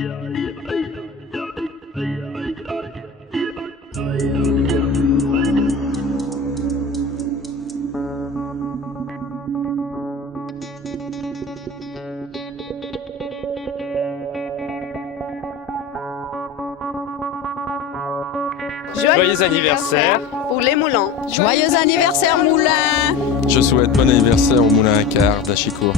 Joyeux anniversaire pour les moulins. Joyeux anniversaire Moulin. Je souhaite bon anniversaire au Moulin à Quart d'Achicourt.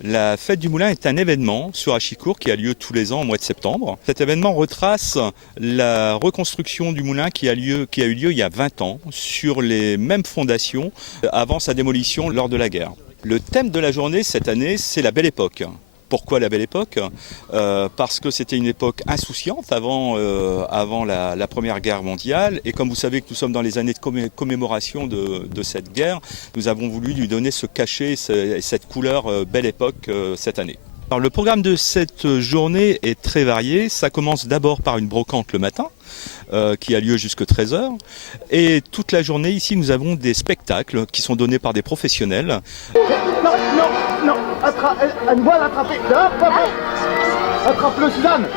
La fête du Moulin est un événement sur Achicourt qui a lieu tous les ans au mois de septembre. Cet événement retrace la reconstruction du moulin qui a eu lieu il y a 20 ans sur les mêmes fondations avant sa démolition lors de la guerre. Le thème de la journée cette année, c'est la Belle Époque. Pourquoi la Belle Époque ? Parce que c'était une époque insouciante avant la Première Guerre mondiale. Et comme vous savez que nous sommes dans les années de commémoration de cette guerre, nous avons voulu lui donner ce cachet, cette couleur Belle Époque cette année. Alors, le programme de cette journée est très varié. Ça commence d'abord par une brocante le matin, qui a lieu jusqu'à 13h. Et toute la journée, ici, nous avons des spectacles qui sont donnés par des professionnels. Non, une voile attrapée. Attrape-le, Suzanne.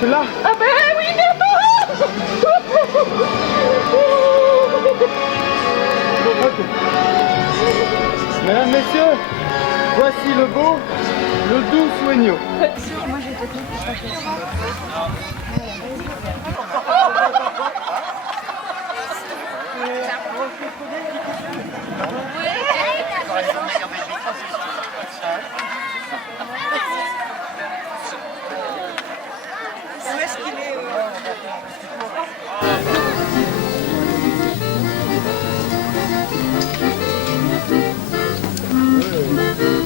C'est là. Ah ben oui, bientôt. Okay. Mesdames, messieurs, voici le beau, le doux Sueño. Moi j'ai été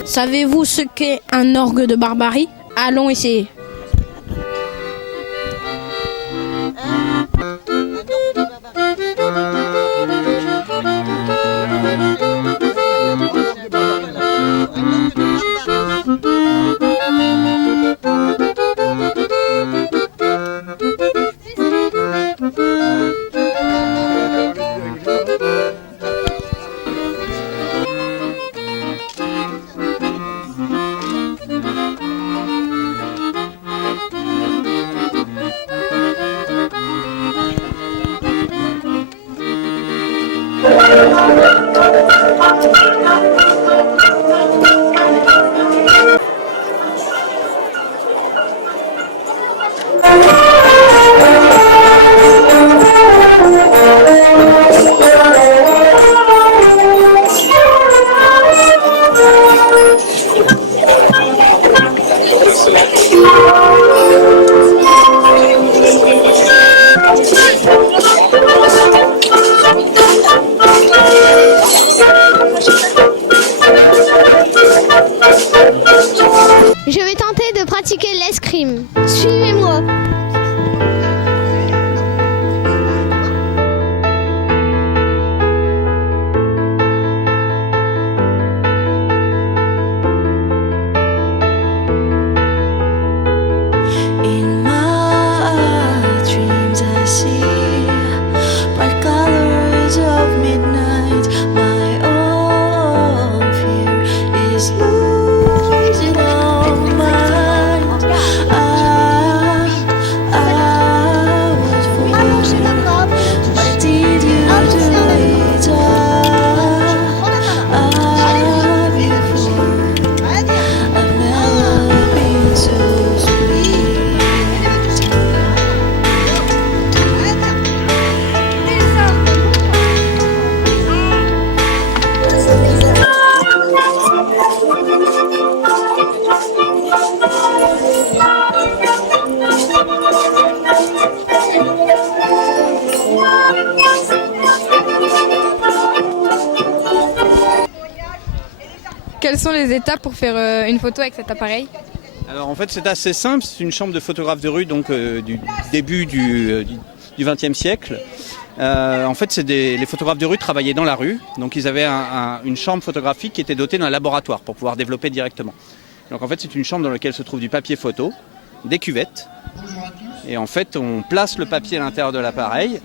Savez-vous ce qu'est un orgue de barbarie? Allons essayer. Je vais tenter de pratiquer l'escrime. Suivez-moi. In my dreams I see bright colors of midnight. My own fear is losing all mind. I was fooled. Why did you do it all before? I've never been so sweet. Quelles sont les étapes pour faire une photo avec cet appareil? Alors en fait c'est assez simple, c'est une chambre de photographe de rue donc du début du XXe siècle. En fait, les photographes de rue travaillaient dans la rue, donc ils avaient une chambre photographique qui était dotée d'un laboratoire pour pouvoir développer directement. Donc en fait, c'est une chambre dans laquelle se trouve du papier photo, des cuvettes, et en fait, on place le papier à l'intérieur de l'appareil,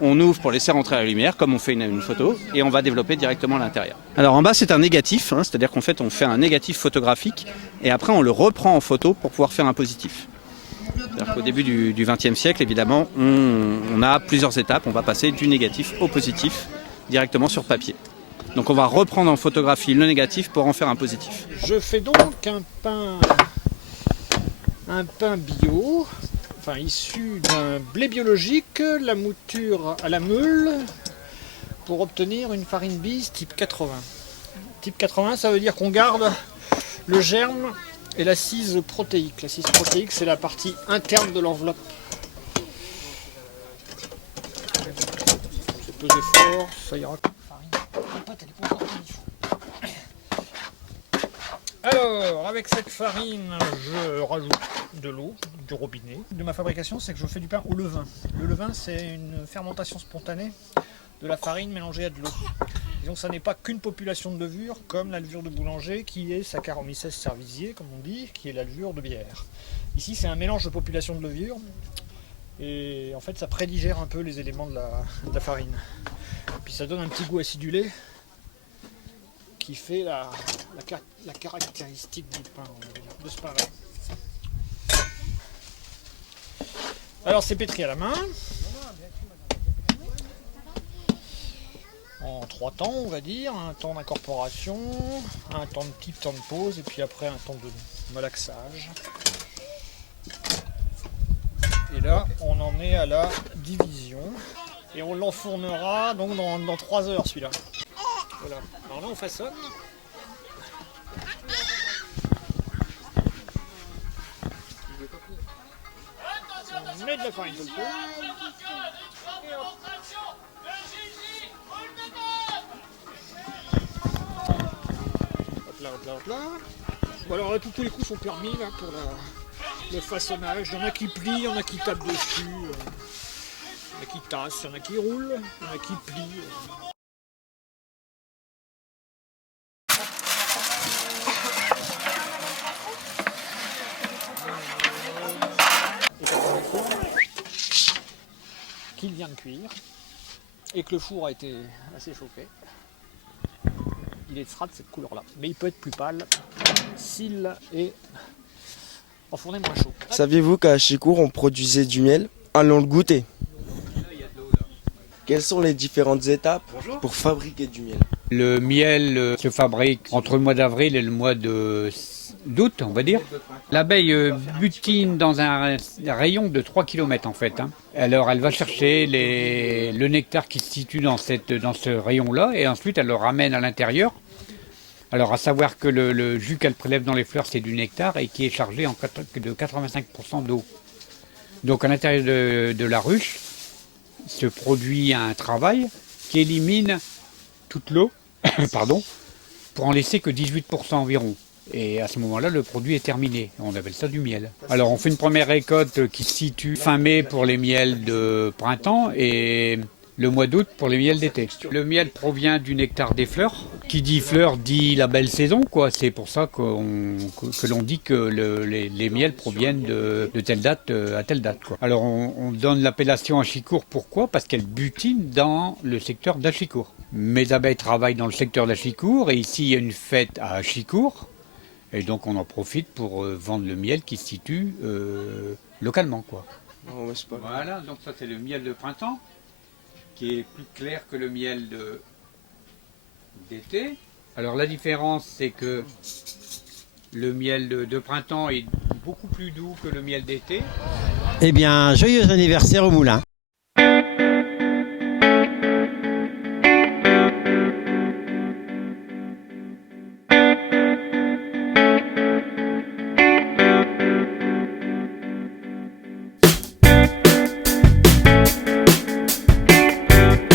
on ouvre pour laisser rentrer la lumière, comme on fait une photo, et on va développer directement à l'intérieur. Alors en bas, c'est un négatif, c'est-à-dire qu'en fait, on fait un négatif photographique, et après, on le reprend en photo pour pouvoir faire un positif. C'est-à-dire qu'au début du XXe siècle, évidemment, on a plusieurs étapes. On va passer du négatif au positif directement sur papier. Donc on va reprendre en photographie le négatif pour en faire un positif. Je fais donc un pain bio, issu d'un blé biologique, la mouture à la meule, pour obtenir une farine bise type 80. Type 80, ça veut dire qu'on garde le germe et l'assise protéique. L'assise protéique, c'est la partie interne de l'enveloppe. C'est peser fort, ça ira. Alors, avec cette farine, je rajoute de l'eau, du robinet. De ma fabrication, c'est que je fais du pain au levain. Le levain, c'est une fermentation spontanée de la farine mélangée à de l'eau. Donc ça n'est pas qu'une population de levure comme la levure de boulanger qui est Saccharomyces cerevisiae, comme on dit, qui est la levure de bière. Ici c'est un mélange de populations de levure et en fait ça prédigère un peu les éléments de la farine. Et puis ça donne un petit goût acidulé qui fait la caractéristique du pain, de ce pain-là. Alors c'est pétri à la main. En 3 temps, on va dire, un temps d'incorporation, un petit temps de pause et puis après un temps de malaxage. Et là, on en est à la division et on l'enfournera donc dans 3 heures celui-là. Voilà. Alors là, on façonne. On met de la farine sur le pot. Hop là. Bon, alors là, tous les coups sont permis là, pour le façonnage. Il y en a qui plient, il y en a qui tapent dessus, il y en a qui tassent, il y en a qui roulent, il y en a qui plient. Qu'il vient de cuire et que le four a été assez chauffé. Il sera de cette couleur là, mais il peut être plus pâle s'il est enfourné moins chaud. Saviez-vous qu'à Achicourt on produisait du miel? Allons le goûter. Quelles sont les différentes étapes pour fabriquer du miel? Le miel se fabrique entre le mois d'avril et le mois d'août, on va dire. L'abeille butine dans un rayon de 3 km en fait. Alors elle va chercher le nectar qui se situe dans ce rayon-là et ensuite elle le ramène à l'intérieur. Alors à savoir que le jus qu'elle prélève dans les fleurs c'est du nectar et qui est chargé de 85% d'eau. Donc à l'intérieur de la ruche se produit un travail qui élimine toute l'eau, pour en laisser que 18% environ. Et à ce moment-là, le produit est terminé. On appelle ça du miel. Alors on fait une première récolte qui se situe fin mai pour les miels de printemps et le mois d'août pour les miels d'été. Le miel provient du nectar des fleurs. Qui dit fleurs dit la belle saison, quoi. C'est pour ça que l'on dit que les miels proviennent de telle date à telle date, quoi. Alors on donne l'appellation Achicourt, pourquoi? Parce qu'elle butine dans le secteur d'Achicourt. Mes abeilles travaillent dans le secteur d'Achicourt et ici il y a une fête à Achicourt. Et donc on en profite pour vendre le miel qui se situe localement, quoi. Oh, ouais, voilà, donc ça c'est le miel de printemps, qui est plus clair que le miel d'été. Alors la différence c'est que le miel de printemps est beaucoup plus doux que le miel d'été. Eh bien, joyeux anniversaire au moulin.